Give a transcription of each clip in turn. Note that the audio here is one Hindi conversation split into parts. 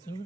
शुरू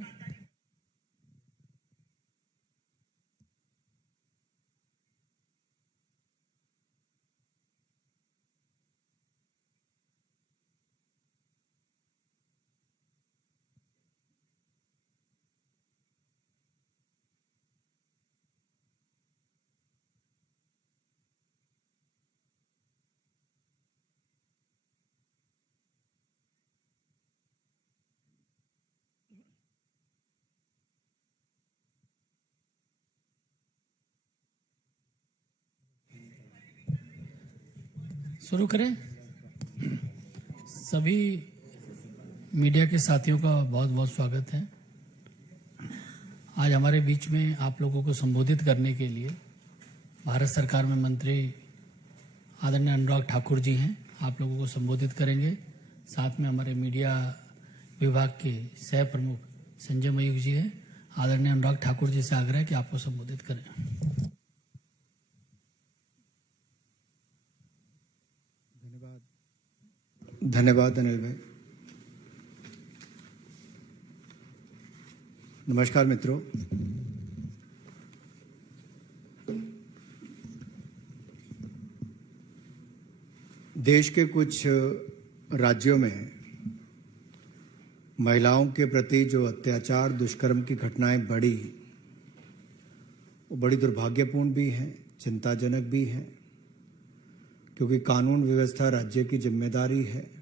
करें। सभी मीडिया के साथियों का बहुत बहुत स्वागत है। आज हमारे बीच में आप लोगों को संबोधित करने के लिए भारत सरकार में मंत्री आदरणीय अनुराग ठाकुर जी हैं, आप लोगों को संबोधित करेंगे। साथ में हमारे मीडिया विभाग के सह प्रमुख संजय मयूख जी हैं। आदरणीय अनुराग ठाकुर जी से आग्रह है कि आपको संबोधित करें। धन्यवाद अनिल भाई। नमस्कार मित्रों, देश के कुछ राज्यों में महिलाओं के प्रति जो अत्याचार दुष्कर्म की घटनाएं बढ़ी, वो बड़ी दुर्भाग्यपूर्ण भी हैं, चिंताजनक भी हैं, क्योंकि कानून व्यवस्था राज्य की जिम्मेदारी है।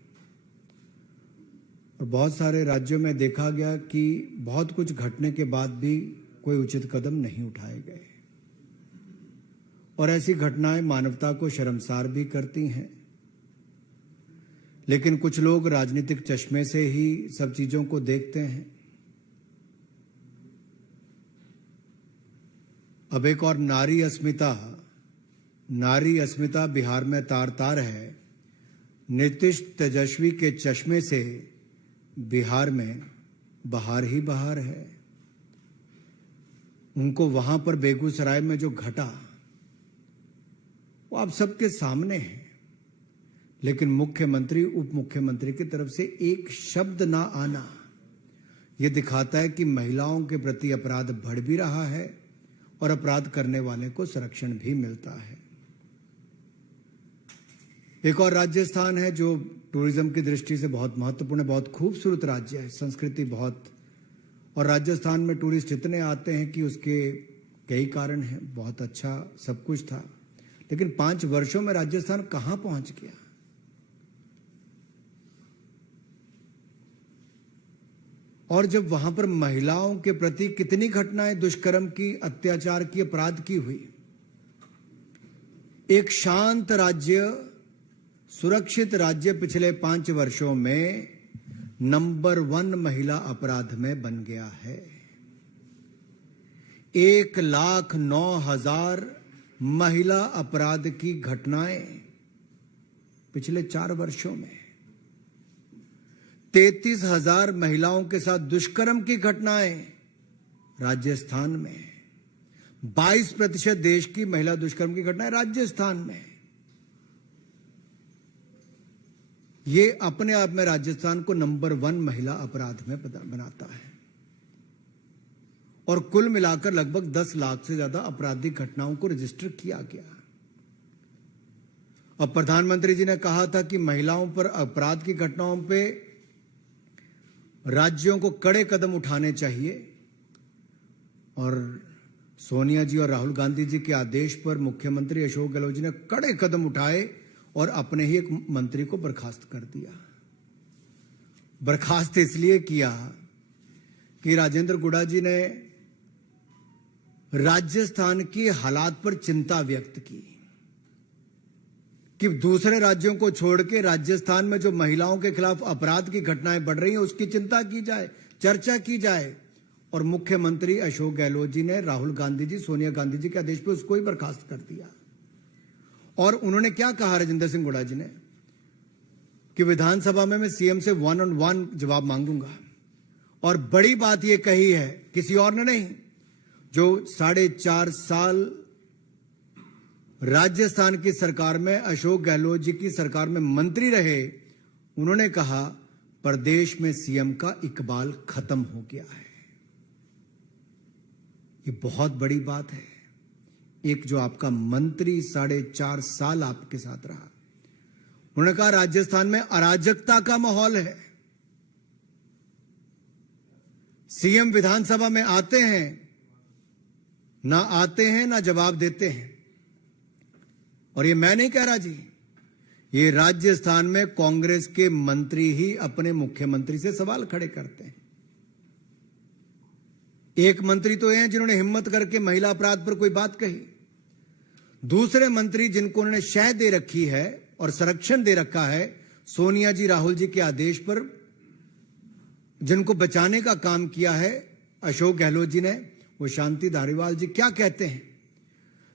और बहुत सारे राज्यों में देखा गया कि बहुत कुछ घटने के बाद भी कोई उचित कदम नहीं उठाए गए, और ऐसी घटनाएं मानवता को शर्मसार भी करती हैं। लेकिन कुछ लोग राजनीतिक चश्मे से ही सब चीजों को देखते हैं। अब एक और नारी अस्मिता बिहार में तार तार है। नीतीश तेजस्वी के चश्मे से बिहार में बहार ही बहार है। उनको वहां पर बेगूसराय में जो घटा वो आप सबके सामने है, लेकिन मुख्यमंत्री उप मुख्यमंत्री की तरफ से एक शब्द ना आना, यह दिखाता है कि महिलाओं के प्रति अपराध बढ़ भी रहा है और अपराध करने वाले को संरक्षण भी मिलता है। एक और राजस्थान है जो टूरिज्म की दृष्टि से बहुत महत्वपूर्ण है, बहुत खूबसूरत राज्य है, संस्कृति बहुत, और राजस्थान में टूरिस्ट इतने आते हैं कि उसके कई कारण हैं। बहुत अच्छा सब कुछ था, लेकिन 5 वर्षों में राजस्थान कहां पहुंच गया। और जब वहां पर महिलाओं के प्रति कितनी घटनाएं दुष्कर्म की, अत्याचार की, अपराध की हुई। एक शांत राज्य, सुरक्षित राज्य पिछले 5 वर्षों में नंबर 1 महिला अपराध में बन गया है। 1,09,000 महिला अपराध की घटनाएं पिछले 4 वर्षों में। 33,000 महिलाओं के साथ दुष्कर्म की घटनाएं राजस्थान में। 22% देश की महिला दुष्कर्म की घटनाएं राजस्थान में। ये अपने आप में राजस्थान को नंबर 1 महिला अपराध में बनाता है। और कुल मिलाकर लगभग 10 लाख से ज्यादा आपराधिक घटनाओं को रजिस्टर किया गया। अब प्रधानमंत्री जी ने कहा था कि महिलाओं पर अपराध की घटनाओं पे राज्यों को कड़े कदम उठाने चाहिए, और सोनिया जी और राहुल गांधी जी के आदेश पर मुख्यमंत्री अशोक गहलोत जी ने कड़े कदम उठाए और अपने ही एक मंत्री को बर्खास्त कर दिया। बर्खास्त इसलिए किया कि राजेंद्र गुड़ा जी ने राजस्थान की हालात पर चिंता व्यक्त की कि दूसरे राज्यों को छोड़ के राजस्थान में जो महिलाओं के खिलाफ अपराध की घटनाएं बढ़ रही हैं उसकी चिंता की जाए, चर्चा की जाए। और मुख्यमंत्री अशोक गहलोत जी ने राहुल गांधी जी, सोनिया गांधी जी के आदेश पर उसको ही बर्खास्त कर दिया। और उन्होंने क्या कहा राजेंद्र सिंह गुड़ा जी ने कि विधानसभा में मैं सीएम से 1-on-1 जवाब मांगूंगा। और बड़ी बात यह कही है, किसी और ने नहीं, जो 4.5 साल राजस्थान की सरकार में अशोक गहलोत जी की सरकार में मंत्री रहे, उन्होंने कहा प्रदेश में सीएम का इकबाल खत्म हो गया है। ये बहुत बड़ी बात है। एक जो आपका मंत्री 4.5 साल आपके साथ रहा, उन्होंने कहा राजस्थान में अराजकता का माहौल है। सीएम विधानसभा में आते हैं, ना आते हैं ना जवाब देते हैं। और ये मैं नहीं कह रहा जी, ये राजस्थान में कांग्रेस के मंत्री ही अपने मुख्यमंत्री से सवाल खड़े करते हैं। एक मंत्री तो हैं जिन्होंने हिम्मत करके महिला अपराध पर कोई बात कही। दूसरे मंत्री जिनको उन्होंने शह दे रखी है और संरक्षण दे रखा है सोनिया जी, राहुल जी के आदेश पर, जिनको बचाने का काम किया है अशोक गहलोत जी ने, वो शांति धारीवाल जी, क्या कहते हैं?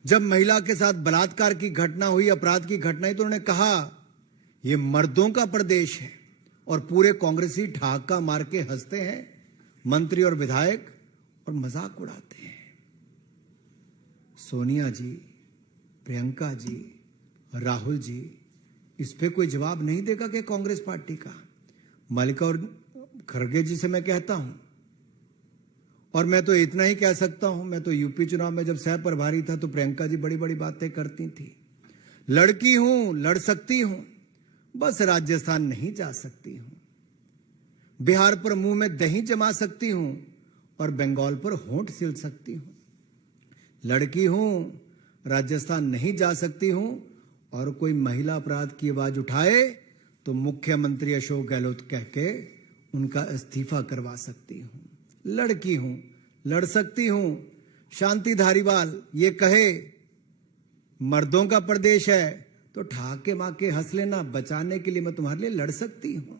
जब महिला के साथ बलात्कार की घटना हुई, अपराध की घटना हुई, तो उन्होंने कहा यह मर्दों का प्रदेश है। और पूरे कांग्रेसी ठहाका मार के हंसते हैं, मंत्री और विधायक, और मजाक उड़ाते हैं। सोनिया जी, प्रियंका जी, राहुल जी, इस पे कोई जवाब नहीं देगा कि कांग्रेस पार्टी का? मल्लिकार्जुन खड़गे जी से मैं कहता हूं, और मैं तो इतना ही कह सकता हूं, मैं तो यूपी चुनाव में जब सह प्रभारी था तो प्रियंका जी बड़ी बड़ी बातें करती थी। लड़की हूं, लड़ सकती हूं, बस राजस्थान नहीं जा सकती हूं। बिहार पर मुंह में दही जमा सकती हूं और बंगाल पर होंठ सिल सकती हूं। लड़की हूं, राजस्थान नहीं जा सकती हूं, और कोई महिला अपराध की आवाज उठाए तो मुख्यमंत्री अशोक गहलोत कह के उनका इस्तीफा करवा सकती हूं। लड़की हूं, लड़ सकती हूं। शांति धारीवाल ये कहे मर्दों का प्रदेश है तो ठाके माके हंस लेना, बचाने के लिए मैं तुम्हारे लिए लड़ सकती हूं।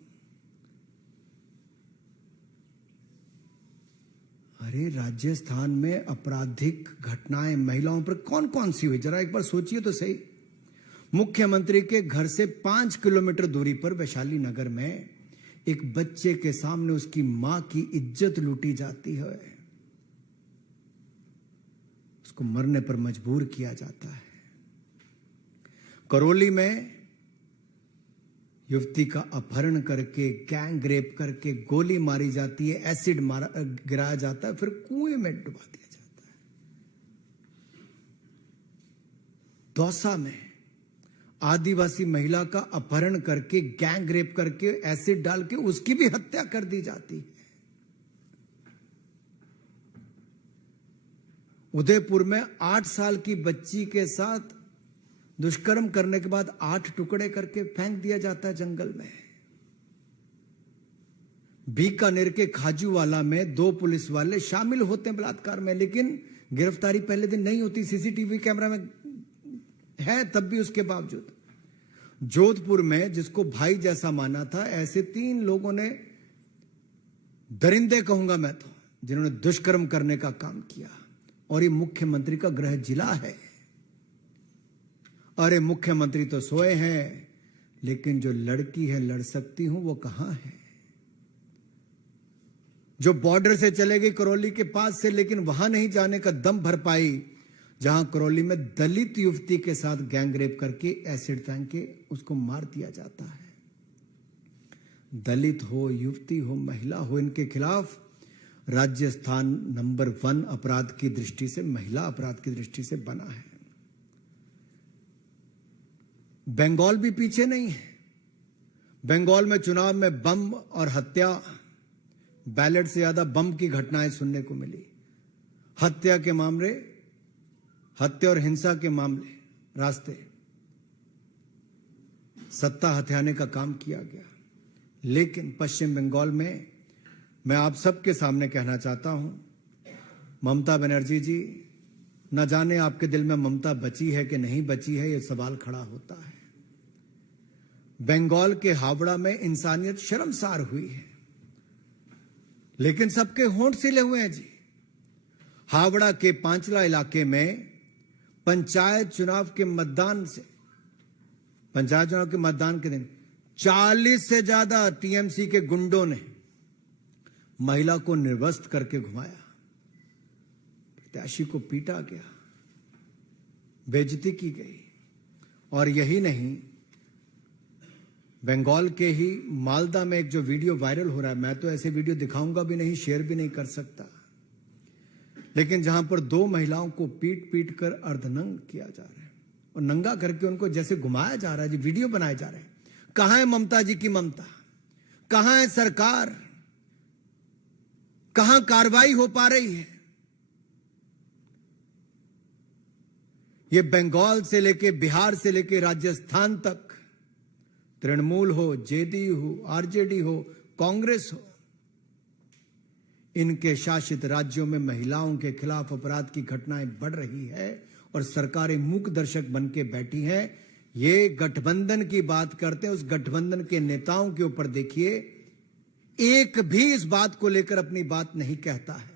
अरे राजस्थान में आपराधिक घटनाएं महिलाओं पर कौन कौन सी हुई, जरा एक बार सोचिए तो सही। मुख्यमंत्री के घर से 5 किलोमीटर दूरी पर वैशाली नगर में एक बच्चे के सामने उसकी मां की इज्जत लूटी जाती है, उसको मरने पर मजबूर किया जाता है। करौली में युवती का अपहरण करके, गैंग रेप करके गोली मारी जाती है, एसिड गिराया जाता है, फिर कुएं में डुबा दिया जाता है। दौसा में आदिवासी महिला का अपहरण करके, गैंग रेप करके, एसिड डाल के उसकी भी हत्या कर दी जाती है। उदयपुर में 8 साल की बच्ची के साथ दुष्कर्म करने के बाद 8 टुकड़े करके फेंक दिया जाता है जंगल में। बीकानेर के खाजूवाला में 2 पुलिस वाले शामिल होते हैं बलात्कार में, लेकिन गिरफ्तारी पहले दिन नहीं होती, सीसीटीवी कैमरा में है तब भी उसके बावजूद। जोधपुर में जिसको भाई जैसा माना था, ऐसे 3 लोगों ने, दरिंदे कहूंगा मैं तो, जिन्होंने दुष्कर्म करने का काम किया, और ये मुख्यमंत्री का गृह जिला है। अरे मुख्यमंत्री तो सोए हैं, लेकिन जो लड़की है लड़ सकती हूं वो कहां है? जो बॉर्डर से चले गई करौली के पास से, लेकिन वहां नहीं जाने का दम भर पाई, जहां करौली में दलित युवती के साथ गैंग रेप करके एसिड फेंक के उसको मार दिया जाता है। दलित हो, युवती हो, महिला हो, इनके खिलाफ राजस्थान नंबर 1 अपराध की दृष्टि से, महिला अपराध की दृष्टि से बना है। बंगाल भी पीछे नहीं है। बंगाल में चुनाव में बम और हत्या, बैलेट से ज्यादा बम की घटनाएं सुनने को मिली। हत्या के मामले, हत्या और हिंसा के मामले, रास्ते सत्ता हथियाने का काम किया गया। लेकिन पश्चिम बंगाल में मैं आप सबके सामने कहना चाहता हूं, ममता बनर्जी जी, न जाने आपके दिल में ममता बची है कि नहीं बची है, यह सवाल खड़ा होता है। बंगाल के हावड़ा में इंसानियत शर्मसार हुई है, लेकिन सबके होंठ सिले हुए हैं जी। हावड़ा के पांचला इलाके में पंचायत चुनाव के मतदान के दिन 40 से ज्यादा टीएमसी के गुंडों ने महिला को निर्वस्त्र करके घुमाया, प्रत्याशी को पीटा गया, बेइज्जती की गई। और यही नहीं, बंगाल के ही मालदा में एक जो वीडियो वायरल हो रहा है, मैं तो ऐसे वीडियो दिखाऊंगा भी नहीं, शेयर भी नहीं कर सकता, लेकिन जहां पर 2 महिलाओं को पीट पीट कर अर्धनंग किया जा रहा है और नंगा करके उनको जैसे घुमाया जा रहा है, जी वीडियो बनाए जा रहे हैं। कहां है ममता जी की ममता? कहां है सरकार? कहां कार्रवाई हो पा रही है? ये बंगाल से लेके बिहार से लेके राजस्थान तक, तृणमूल हो, जेडीयू हो, आरजेडी हो, कांग्रेस हो, इनके शासित राज्यों में महिलाओं के खिलाफ अपराध की घटनाएं बढ़ रही है और सरकारें मूक दर्शक बन के बैठी हैं। ये गठबंधन की बात करते हैं, उस गठबंधन के नेताओं के ऊपर देखिए, एक भी इस बात को लेकर अपनी बात नहीं कहता है।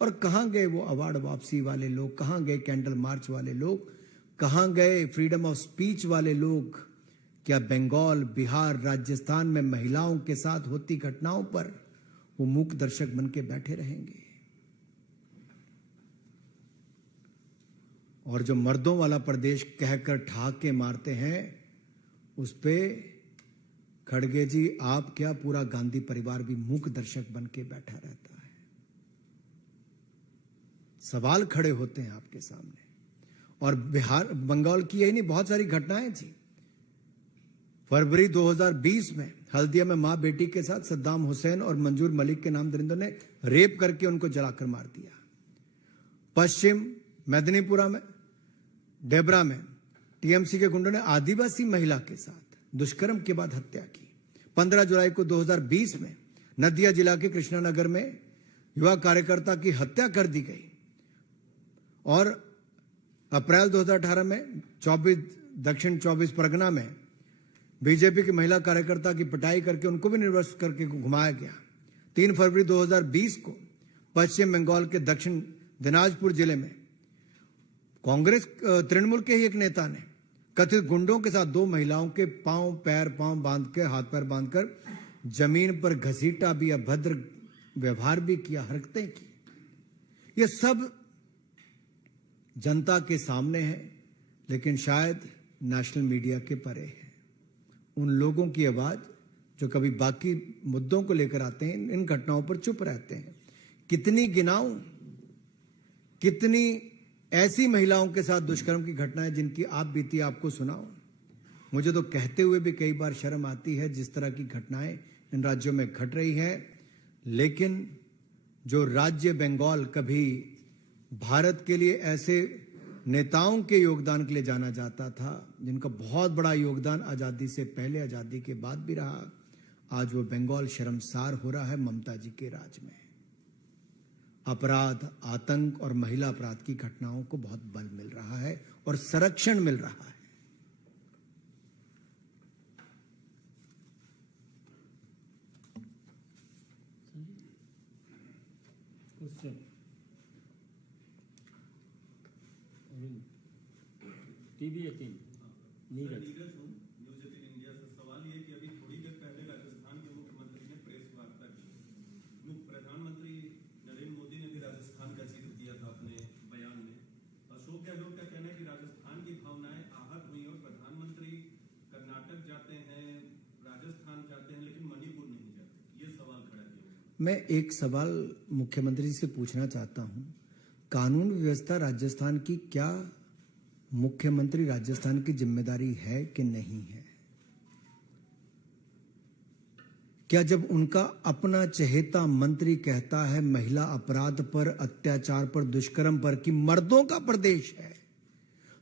और कहां गए वो अवार्ड वापसी वाले लोग? कहां गए कैंडल मार्च वाले लोग? कहां गए फ्रीडम ऑफ स्पीच वाले लोग? क्या बंगाल, बिहार, राजस्थान में महिलाओं के साथ होती घटनाओं पर वो मूक दर्शक बन के बैठे रहेंगे? और जो मर्दों वाला प्रदेश कहकर ठहाके मारते हैं, उस पे खड़गे जी, आप क्या, पूरा गांधी परिवार भी मूक दर्शक बन के बैठा रहता है। सवाल खड़े होते हैं आपके सामने। और बिहार, बंगाल की यही नहीं, बहुत सारी घटनाएं जी। फरवरी 2020 में हल्दिया में मां बेटी के साथ सद्दाम हुसैन और मंजूर मलिक के नाम दरिंदों ने रेप करके उनको जलाकर मार दिया। पश्चिम मेदिनीपुरा में, डेबरा में टीएमसी के गुंडों ने आदिवासी महिला के साथ दुष्कर्म के बाद हत्या की। 15 जुलाई को 2020 में नदिया जिला के कृष्णानगर में युवा कार्यकर्ता की हत्या कर दी गई। और अप्रैल 2018 में दक्षिण 24 परगना में बीजेपी की महिला कार्यकर्ता की पिटाई करके उनको भी निर्वस्त्र करके घुमाया गया। 3 फरवरी 2020 को पश्चिम बंगाल के दक्षिण दिनाजपुर जिले में कांग्रेस तृणमूल के ही एक नेता ने कथित गुंडों के साथ 2 महिलाओं के पांव बांध के, हाथ पैर बांधकर जमीन पर घसीटा भी, अभद्र व्यवहार भी किया, हरकतें की। ये सब जनता के सामने है, लेकिन शायद नेशनल मीडिया के परे है। उन लोगों की आवाज जो कभी बाकी मुद्दों को लेकर आते हैं, इन घटनाओं पर चुप रहते हैं। कितनी गिनाऊं, कितनी ऐसी महिलाओं के साथ दुष्कर्म की घटनाएं जिनकी आप बीती आपको सुनाओ। मुझे तो कहते हुए भी कई बार शर्म आती है जिस तरह की घटनाएं इन राज्यों में घट रही है। लेकिन जो राज्य बंगाल कभी भारत के लिए ऐसे नेताओं के योगदान के लिए जाना जाता था, जिनका बहुत बड़ा योगदान आजादी से पहले, आजादी के बाद भी रहा, आज वो बंगाल शर्मसार हो रहा है ममता जी के राज में। अपराध, आतंक और महिला अपराध की घटनाओं को बहुत बल मिल रहा है और संरक्षण मिल रहा है। टीवी 18 नीरज न्यूज़ 18 इंडिया से सवाल ये कि अभी थोड़ी देर पहले राजस्थान के मुख्यमंत्री ने प्रेस वार्ता की। प्रधानमंत्री नरेंद्र मोदी ने भी राजस्थान का जिक्र किया था अपने बयान में। अशोक गहलोत का कहना है कि राजस्थान की भावनाएं आहत हुई और प्रधानमंत्री कर्नाटक जाते हैं, राजस्थान जाते हैं, लेकिन मणिपुर नहीं जाते। ये सवाल खड़ा किया। मैं एक सवाल मुख्यमंत्री जी से पूछना चाहता हूं, कानून व्यवस्था राजस्थान की क्या मुख्यमंत्री राजस्थान की जिम्मेदारी है कि नहीं है? क्या जब उनका अपना चहेता मंत्री कहता है महिला अपराध पर, अत्याचार पर, दुष्कर्म पर कि मर्दों का प्रदेश है,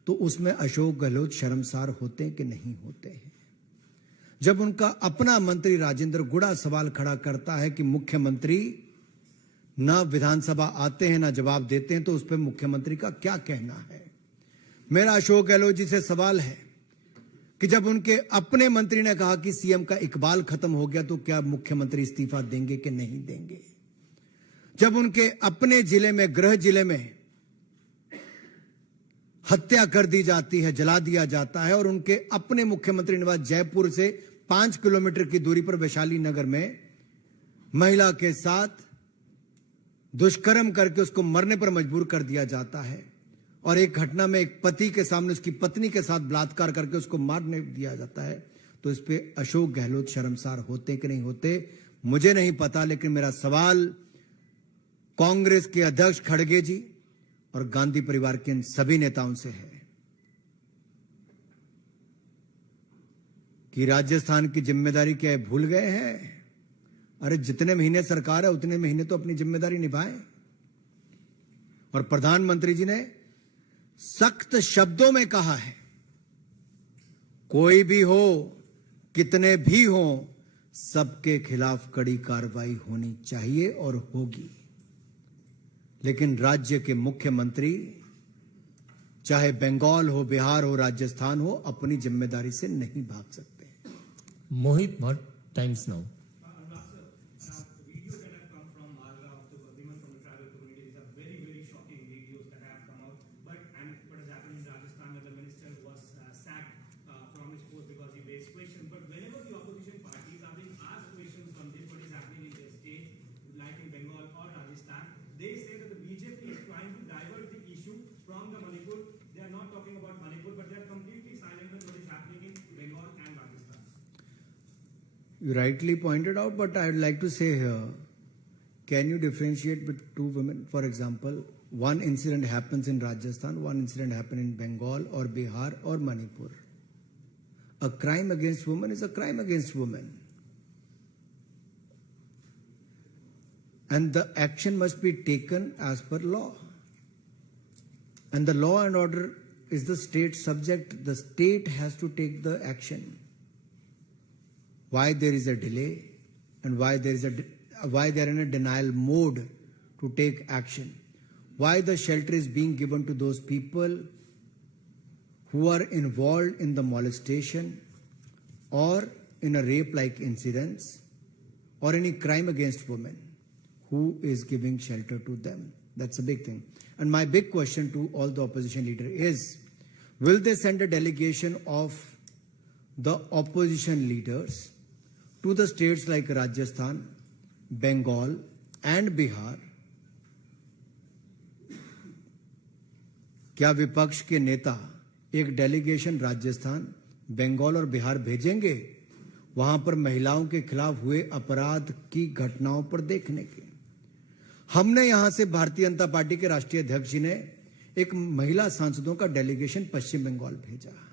तो उसमें अशोक गहलोत शर्मसार होते हैं कि नहीं होते हैं? जब उनका अपना मंत्री राजेंद्र गुड़ा सवाल खड़ा करता है कि मुख्यमंत्री ना विधानसभा आते हैं ना जवाब देते हैं, तो उस पर मुख्यमंत्री का क्या कहना है? मेरा अशोक गहलोत जी से सवाल है कि जब उनके अपने मंत्री ने कहा कि सीएम का इकबाल खत्म हो गया, तो क्या मुख्यमंत्री इस्तीफा देंगे कि नहीं देंगे? जब उनके अपने जिले में, गृह जिले में हत्या कर दी जाती है, जला दिया जाता है, और उनके अपने मुख्यमंत्री निवास जयपुर से 5 किलोमीटर की दूरी पर वैशाली नगर में महिला के साथ दुष्कर्म करके उसको मरने पर मजबूर कर दिया जाता है, और एक घटना में एक पति के सामने उसकी पत्नी के साथ बलात्कार करके उसको मारने दिया जाता है, तो इस पे अशोक गहलोत शर्मसार होते कि नहीं होते मुझे नहीं पता। लेकिन मेरा सवाल कांग्रेस के अध्यक्ष खड़गे जी और गांधी परिवार के इन सभी नेताओं से है कि राजस्थान की जिम्मेदारी क्या है, भूल गए हैं? अरे जितने महीने सरकार है उतने महीने तो अपनी जिम्मेदारी निभाएं। और प्रधानमंत्री जी ने सख्त शब्दों में कहा है, कोई भी हो, कितने भी हो, सबके खिलाफ कड़ी कार्रवाई होनी चाहिए और होगी। लेकिन राज्य के मुख्यमंत्री, चाहे बंगाल हो, बिहार हो, राजस्थान हो, अपनी जिम्मेदारी से नहीं भाग सकते। Mohit Bhatt, Times Now. Videos that have come from Malga of the women from the tribal communities are very, very shocking videos that have come out. But what has happened in Rajasthan, where the minister was sacked from his post because he raised questions. But whenever the opposition parties are being asked questions on this, what is happening in their state, like in Bengal or Rajasthan, they say that the BJP is trying to divert the issue from the Manipur. They are not talking about Manipur, but they are completely silent on what is happening in Bengal and Rajasthan. You rightly pointed out, but I would like to say here, can you differentiate between two women? For example, one incident happens in Rajasthan, one incident happened in Bengal or Bihar or Manipur. A crime against women is a crime against women. And the action must be taken as per law. And the law and order is the state subject. The state has to take the action. Why there is a delay and why they are in a denial mode to take action. Why the shelter is being given to those people who are involved in the molestation or in a rape-like incidents or any crime against women. Who is giving shelter to them? That's a big thing. And my big question to all the opposition leader is, will they send a delegation of the opposition leaders to the states like Rajasthan, Bengal and Bihar? क्या विपक्ष के नेता एक डेलीगेशन राजस्थान, बंगाल और बिहार भेजेंगे वहां पर महिलाओं के खिलाफ हुए अपराध की घटनाओं पर देखने के? हमने यहां से भारतीय जनता पार्टी के राष्ट्रीय अध्यक्ष जी ने एक महिला सांसदों का डेलीगेशन पश्चिम बंगाल भेजा।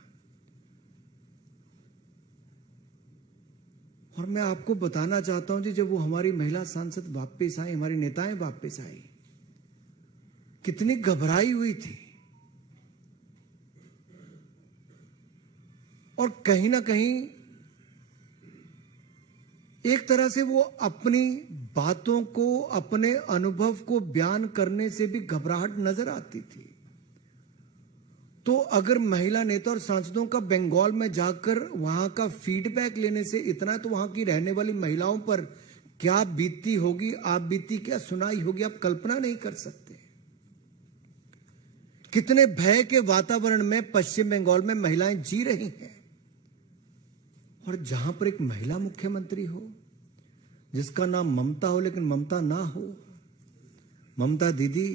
और मैं आपको बताना चाहता हूं जी, जब वो हमारी महिला सांसद वापस आई, हमारी नेताएं वापस आई, कितनी घबराई हुई थी। और कहीं ना कहीं एक तरह से वो अपनी बातों को, अपने अनुभव को बयान करने से भी घबराहट नजर आती थी। तो अगर महिला नेता और सांसदों का बंगाल में जाकर वहां का फीडबैक लेने से इतना, तो वहां की रहने वाली महिलाओं पर क्या बीती होगी, आप बीती क्या सुनाई होगी, आप कल्पना नहीं कर सकते। कितने भय के वातावरण में पश्चिम बंगाल में महिलाएं जी रही हैं। और जहां पर एक महिला मुख्यमंत्री हो, जिसका नाम ममता हो लेकिन ममता ना हो, ममता दीदी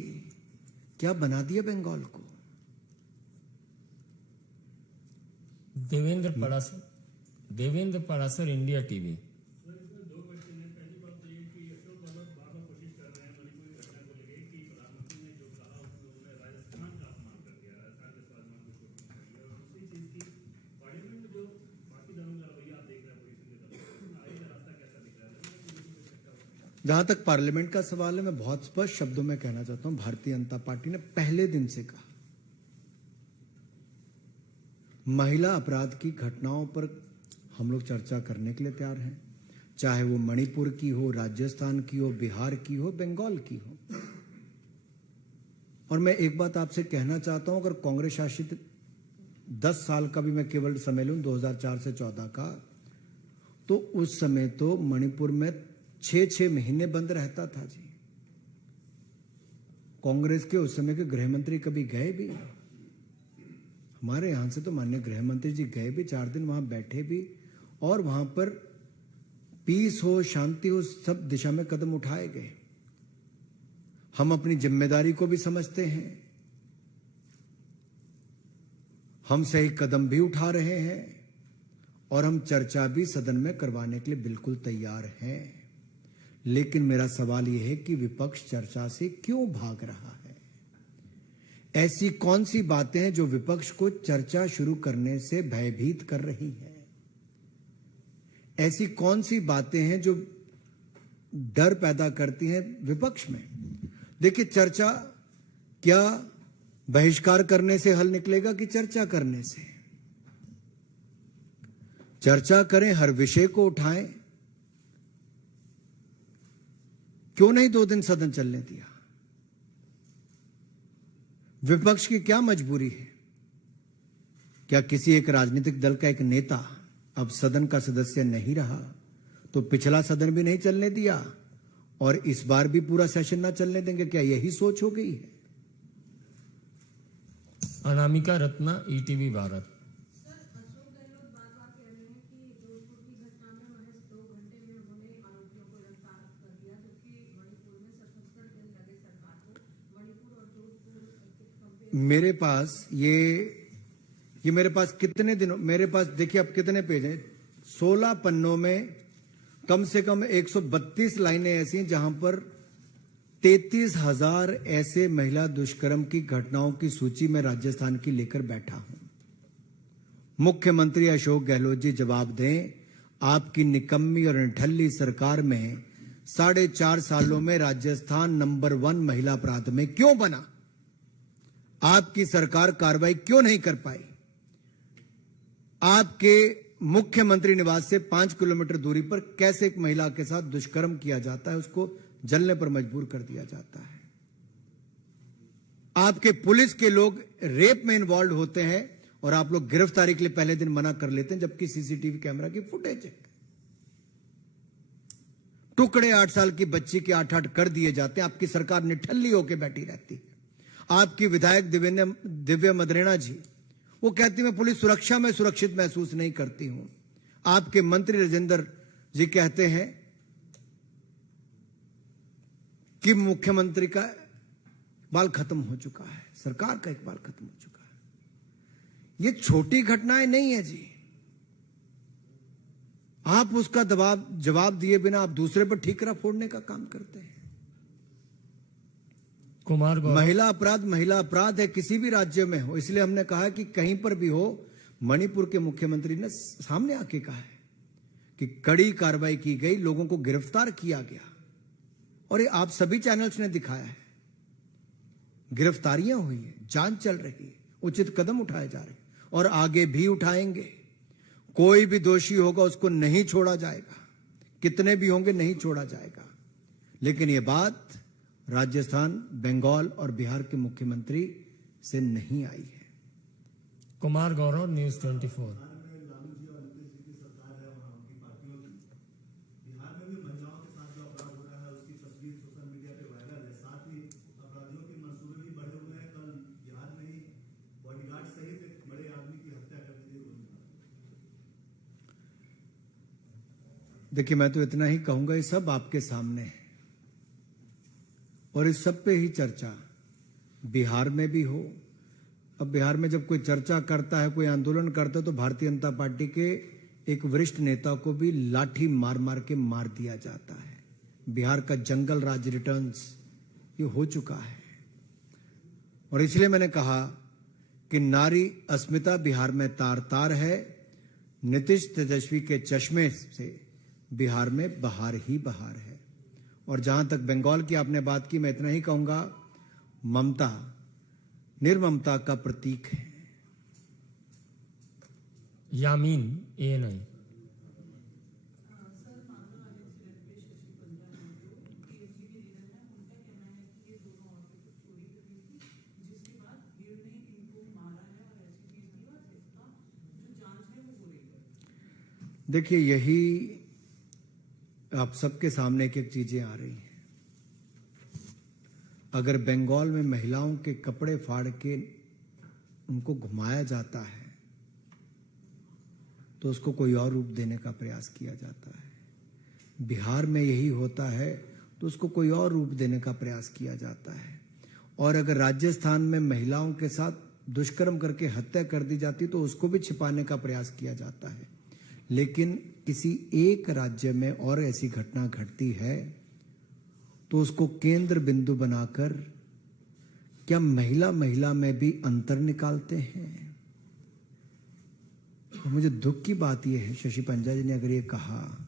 क्या बना दिया बंगाल को। Devendra Parashar, India TV. जहां तक पार्लियामेंट का सवाल है, मैं बहुत स्पष्ट शब्दों में कहना चाहता हूं, भारतीय जनता पार्टी ने पहले दिन से कहा, महिला अपराध की घटनाओं पर हम लोग चर्चा करने के लिए तैयार हैं, चाहे वो मणिपुर की हो, राजस्थान की हो, बिहार की हो, बंगाल की हो। और मैं एक बात आपसे कहना चाहता हूं, अगर कांग्रेस शासित 10 साल का भी मैं केवल समय लूं, 2004 से 14 का, तो उस समय तो मणिपुर में 6-6 महीने बंद रहता था जी। कांग्रेस के उस समय के गृह मंत्री कभी गए भी? हमारे यहां से तो माननीय गृह मंत्री जी गए भी, 4 दिन वहां बैठे भी, और वहां पर पीस हो, शांति हो, सब दिशा में कदम उठाए गए। हम अपनी जिम्मेदारी को भी समझते हैं, हम सही कदम भी उठा रहे हैं और हम चर्चा भी सदन में करवाने के लिए बिल्कुल तैयार हैं। लेकिन मेरा सवाल यह है कि विपक्ष चर्चा से क्यों भाग रहा है? ऐसी कौन सी बातें हैं जो विपक्ष को चर्चा शुरू करने से भयभीत कर रही हैं? ऐसी कौन सी बातें हैं जो डर पैदा करती हैं विपक्ष में? देखिए, चर्चा क्या बहिष्कार करने से हल निकलेगा कि चर्चा करने से? चर्चा करें, हर विषय को उठाएं। क्यों नहीं 2 दिन सदन चलने दिया? विपक्ष की क्या मजबूरी है? क्या किसी एक राजनीतिक दल का एक नेता अब सदन का सदस्य नहीं रहा तो पिछला सदन भी नहीं चलने दिया और इस बार भी पूरा सेशन ना चलने देंगे? क्या यही सोच हो गई है? अनामिका रत्ना, ईटीवी भारत। सर, अशोक गहलोत बार बार कह रहे हैं कि जोधपुर की घटना में महज 2 घंटे में उन्होंने आरोपियों को गिरफ्तार कर दिया, जबकि मणिपुर में 77 दिन लगे सरकार को। मणिपुर और जोधपुर के कंपेयर मेरे पास ये मेरे पास कितने दिनों, मेरे पास देखिए अब कितने पेज हैं, 16 पन्नों में कम से कम 132 लाइनें ऐसी हैं जहां पर 33,000 ऐसे महिला दुष्कर्म की घटनाओं की सूची में राजस्थान की लेकर बैठा हूं। मुख्यमंत्री अशोक गहलोत जी जवाब दें, आपकी निकम्मी और निठल्ली सरकार में 4.5 सालों में राजस्थान नंबर 1 महिला अपराध में क्यों बना? आपकी सरकार कार्रवाई क्यों नहीं कर पाई? आपके मुख्यमंत्री निवास से 5 किलोमीटर दूरी पर कैसे एक महिला के साथ दुष्कर्म किया जाता है, उसको जलने पर मजबूर कर दिया जाता है? आपके पुलिस के लोग रेप में इन्वॉल्व होते हैं और आप लोग गिरफ्तारी के लिए पहले दिन मना कर लेते हैं, जबकि सीसीटीवी कैमरा की फुटेज है। टुकड़े 8 साल की बच्ची के 8-8 कर दिए जाते हैं। आपकी सरकार निठल्ली होकर बैठी रहती है। आपकी विधायक दिव्या मदरेना जी, वो कहती मैं पुलिस सुरक्षा में सुरक्षित महसूस नहीं करती हूं। आपके मंत्री राजेंद्र जी कहते हैं कि मुख्यमंत्री का बाल खत्म हो चुका है, सरकार का एक बाल खत्म हो चुका है। ये छोटी घटनाएं नहीं है जी। आप उसका जवाब दिए बिना आप दूसरे पर ठीकरा फोड़ने का काम करते हैं। कुमार गौरव, महिला अपराध है, किसी भी राज्य में हो। इसलिए हमने कहा कि कहीं पर भी हो, मणिपुर के मुख्यमंत्री ने सामने आके कहा है कि कड़ी कार्रवाई की गई, लोगों को गिरफ्तार किया गया और ये आप सभी चैनल्स ने दिखाया है। गिरफ्तारियां हुई है, जांच चल रही है, उचित कदम उठाए जा रहे हैं और आगे भी उठाएंगे। कोई भी दोषी होगा उसको नहीं छोड़ा जाएगा, कितने भी होंगे नहीं छोड़ा जाएगा। लेकिन ये बात राजस्थान, बंगाल और बिहार के मुख्यमंत्री से नहीं आई है। कुमार गौरव, न्यूज 24। देखिए, मैं तो इतना ही कहूंगा, ये सब आपके सामने है और इस सब पे ही चर्चा बिहार में भी हो। अब बिहार में जब कोई चर्चा करता है, कोई आंदोलन करता है, तो भारतीय जनता पार्टी के एक वरिष्ठ नेता को भी लाठी मार मार के मार दिया जाता है। बिहार का जंगल राज रिटर्न्स ये हो चुका है और इसलिए मैंने कहा कि नारी अस्मिता बिहार में तार तार है। नीतीश तेजस्वी के चश्मे से बिहार में बहार ही बहार है। और जहां तक बंगाल की आपने बात की, मैं इतना ही कहूंगा, ममता निर्ममता का प्रतीक है। यामीन, ANI। देखिए, यही आप सबके सामने एक एक चीजें आ रही हैं। अगर बंगाल में महिलाओं के कपड़े फाड़ के उनको घुमाया जाता है तो उसको कोई और रूप देने का प्रयास किया जाता है। बिहार में यही होता है तो उसको कोई और रूप देने का प्रयास किया जाता है। और अगर राजस्थान में महिलाओं के साथ दुष्कर्म करके हत्या कर दी जाती तो उसको भी छिपाने का प्रयास किया जाता है। लेकिन किसी एक राज्य में और ऐसी घटना घटती है तो उसको केंद्र बिंदु बनाकर क्या महिला महिला में भी अंतर निकालते हैं? और मुझे दुख की बात यह है, शशि पंजा जी ने अगर ये कहा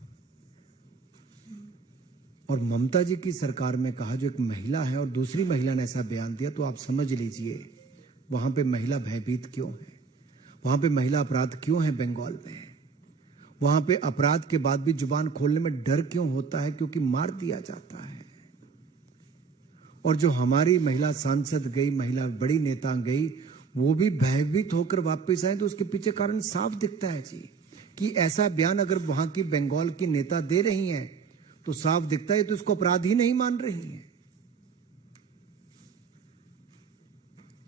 और ममता जी की सरकार में कहा, जो एक महिला है और दूसरी महिला ने ऐसा बयान दिया, तो आप समझ लीजिए वहां पे महिला भयभीत क्यों है, वहां पे महिला अपराध क्यों है बंगाल में, वहां पे अपराध के बाद भी जुबान खोलने में डर क्यों होता है, क्योंकि मार दिया जाता है। और जो हमारी महिला सांसद गई, महिला बड़ी नेता गई, वो भी भयभीत होकर वापस आए, तो उसके पीछे कारण साफ दिखता है जी, कि ऐसा बयान अगर वहां की बंगाल की नेता दे रही हैं तो साफ दिखता है तो इसको अपराध ही नहीं मान रही हैं।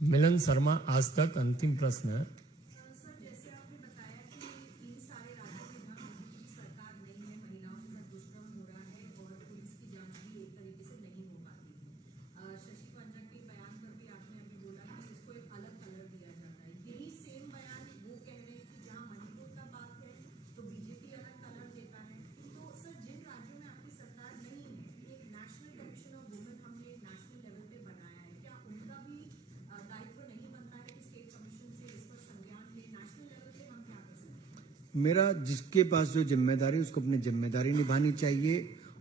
मिलन शर्मा, आज तक, अंतिम प्रश्न है। सर, जैसे आपने बताया कि इन सारे राज्यों में जहां उनकी सरकार नहीं है, महिलाओं के साथ दुष्कर्म हो रहा है और पुलिस की जांच भी एक तरीके से नहीं हो पाती है। शशि पंजा के बयान पर भी आपने अभी बोला कि इसको एक अलग कलर दिया जाता है। यही सेम बयान वो कह रहे हैं कि जहां मणिपुर का बात है तो बीजेपी अलग कलर देता है। तो सर, जिन राज्यों में आपकी सरकार नहीं है, एक नेशनल कमीशन ऑफ वुमेन हमने नेशनल लेवल पे बनाया है, क्या उनका भी दायित्व नहीं बनता है कि स्टेट कमीशन से इस पर संज्ञान ले? नेशनल लेवल पे हम क्या कर सकते हैं? मेरा जिसके पास जो जिम्मेदारी, उसको अपनी जिम्मेदारी निभानी चाहिए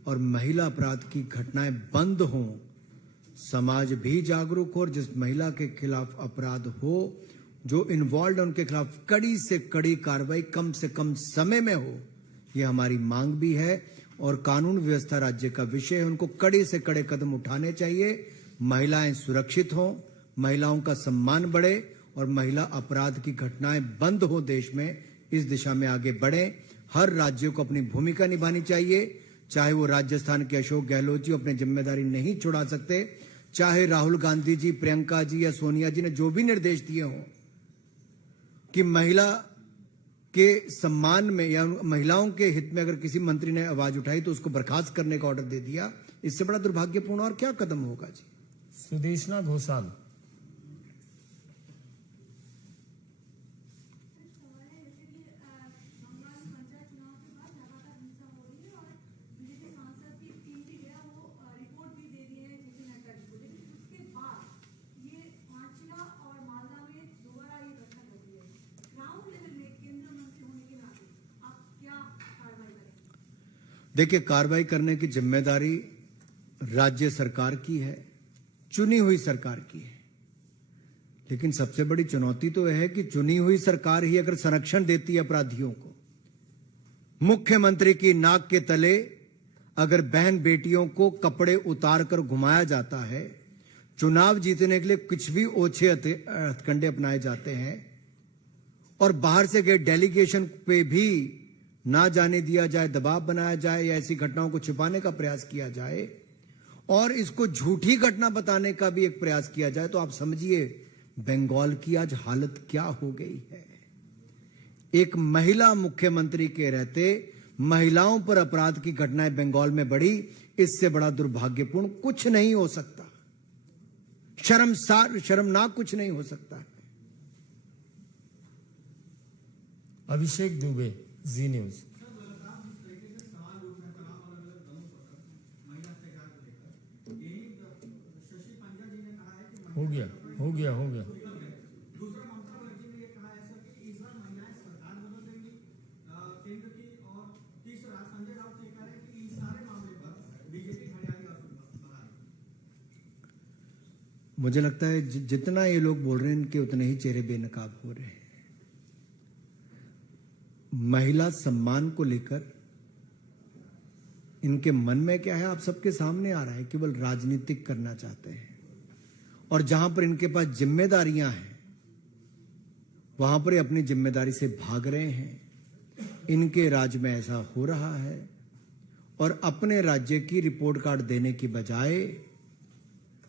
और महिला अपराध की घटनाएं बंद हों, समाज भी जागरूक हो और जिस महिला के खिलाफ अपराध हो, जो इन्वॉल्व है, उनके खिलाफ कड़ी से कड़ी कार्रवाई कम से कम समय में हो, यह हमारी मांग भी है। और कानून व्यवस्था राज्य का विषय है, उनको कड़े से कड़े कदम उठाने चाहिए। महिलाएं सुरक्षित हों, महिलाओं का सम्मान बढ़े और महिला अपराध की घटनाएं बंद हो देश में, इस दिशा में आगे बढ़े। हर राज्य को अपनी भूमिका निभानी चाहिए, चाहे वो राजस्थान के अशोक गहलोत जी अपनी जिम्मेदारी नहीं छुड़ा सकते, चाहे राहुल गांधी जी, प्रियंका जी या सोनिया जी ने जो भी निर्देश दिए हों कि महिला के सम्मान में या महिलाओं के हित में अगर किसी मंत्री ने आवाज उठाई तो उसको बर्खास्त करने का ऑर्डर दे दिया, इससे बड़ा दुर्भाग्यपूर्ण और क्या कदम होगा जी। सुदेशना घोषाल। देखिए, कार्रवाई करने की जिम्मेदारी राज्य सरकार की है, चुनी हुई सरकार की है। लेकिन सबसे बड़ी चुनौती तो यह है कि चुनी हुई सरकार ही अगर संरक्षण देती है अपराधियों को, मुख्यमंत्री की नाक के तले अगर बहन बेटियों को कपड़े उतार कर घुमाया जाता है, चुनाव जीतने के लिए कुछ भी ओछे हथकंडे अपनाए जाते हैं और बाहर से गए डेलीगेशन पे भी ना जाने दिया जाए, दबाव बनाया जाए या ऐसी घटनाओं को छिपाने का प्रयास किया जाए और इसको झूठी घटना बताने का भी एक प्रयास किया जाए, तो आप समझिए बंगाल की आज हालत क्या हो गई है। एक महिला मुख्यमंत्री के रहते महिलाओं पर अपराध की घटनाएं बंगाल में बढ़ी, इससे बड़ा दुर्भाग्यपूर्ण कुछ नहीं हो सकता, शर्मनाक कुछ नहीं हो सकता है। अभिषेक दुबे, जी न्यूज। हो गया। दूसरा, ममता बनर्जी ने ये कहा है सर कि इस बार महिलाएं सरकार बदल देंगी केंद्र की, और तीसरा संजय राउत ने कहा है कि इस सारे मामले पर बीजेपी हरियाणा का सुधार। मुझे लगता है जितना ये लोग बोल रहे हैं, इनके उतने ही चेहरे बेनकाब हो रहे हैं। महिला सम्मान को लेकर इनके मन में क्या है, आप सबके सामने आ रहा है। केवल राजनीतिक करना चाहते हैं और जहां पर इनके पास जिम्मेदारियां हैं वहां पर अपनी जिम्मेदारी से भाग रहे हैं। इनके राज्य में ऐसा हो रहा है और अपने राज्य की रिपोर्ट कार्ड देने की बजाय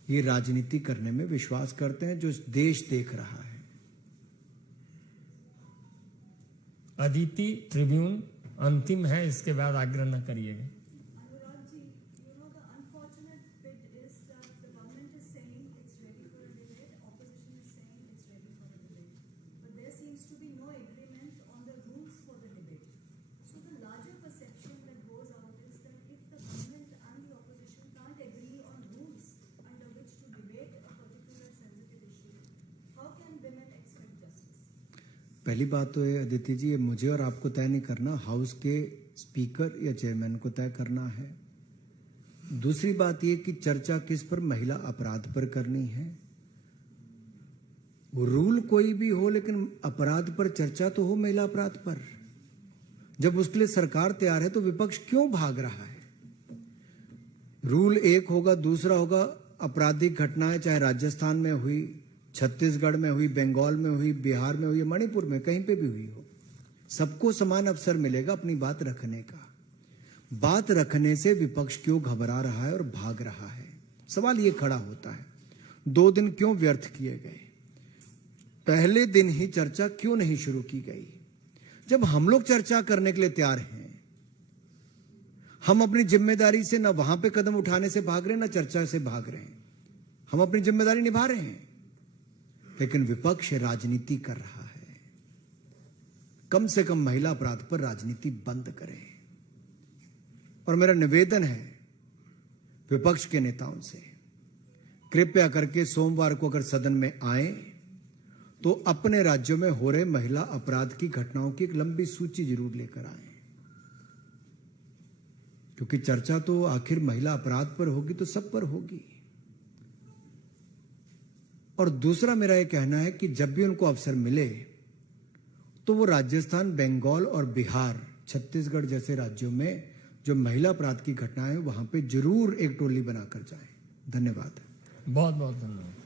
ये राजनीति करने में विश्वास करते हैं, जो देश देख रहा है। अदिति ट्रिब्यून, अंतिम है, इसके बाद आग्रह न करिएगा। Anurag ji, the unfortunate bit is that the government is saying it's ready for a debate, opposition is saying it's ready for a debate. But there seems to be no agreement on the rules for the debate. So the larger perception that goes out is that if the government and the opposition can't agree पहली बात तो है अदिति जी, ये मुझे और आपको तय नहीं करना, हाउस के स्पीकर या चेयरमैन को तय करना है। दूसरी बात ये कि चर्चा किस पर, महिला अपराध पर करनी है। वो रूल कोई भी हो, लेकिन अपराध पर चर्चा तो हो, महिला अपराध पर। जब उसके लिए सरकार तैयार है तो विपक्ष क्यों भाग रहा है? रूल एक होगा, दूसरा होगा आपराधिक घटनाएं, चाहे राजस्थान में हुई, छत्तीसगढ़ में हुई, बंगाल में हुई, बिहार में हुई, मणिपुर में, कहीं पे भी हुई हो, सबको समान अवसर मिलेगा अपनी बात रखने का। बात रखने से विपक्ष क्यों घबरा रहा है और भाग रहा है? सवाल ये खड़ा होता है, 2 दिन क्यों व्यर्थ किए गए? पहले दिन ही चर्चा क्यों नहीं शुरू की गई? जब हम लोग चर्चा करने के लिए तैयार हैं, हम अपनी जिम्मेदारी से ना वहां पे कदम उठाने से भाग रहे हैं, ना चर्चा से भाग रहे हैं। हम अपनी जिम्मेदारी निभा रहे हैं, लेकिन विपक्ष राजनीति कर रहा है। कम से कम महिला अपराध पर राजनीति बंद करें। और मेरा निवेदन है विपक्ष के नेताओं से, कृपया करके सोमवार को अगर सदन में आए तो अपने राज्यों में हो रहे महिला अपराध की घटनाओं की एक लंबी सूची जरूर लेकर आए, क्योंकि चर्चा तो आखिर महिला अपराध पर होगी तो सब पर होगी। और दूसरा मेरा यह कहना है कि जब भी उनको अवसर मिले तो वो राजस्थान, बंगाल और बिहार, छत्तीसगढ़ जैसे राज्यों में जो महिला अपराध की घटनाएं वहां पे जरूर एक टोली बनाकर जाएं। धन्यवाद। बहुत बहुत धन्यवाद।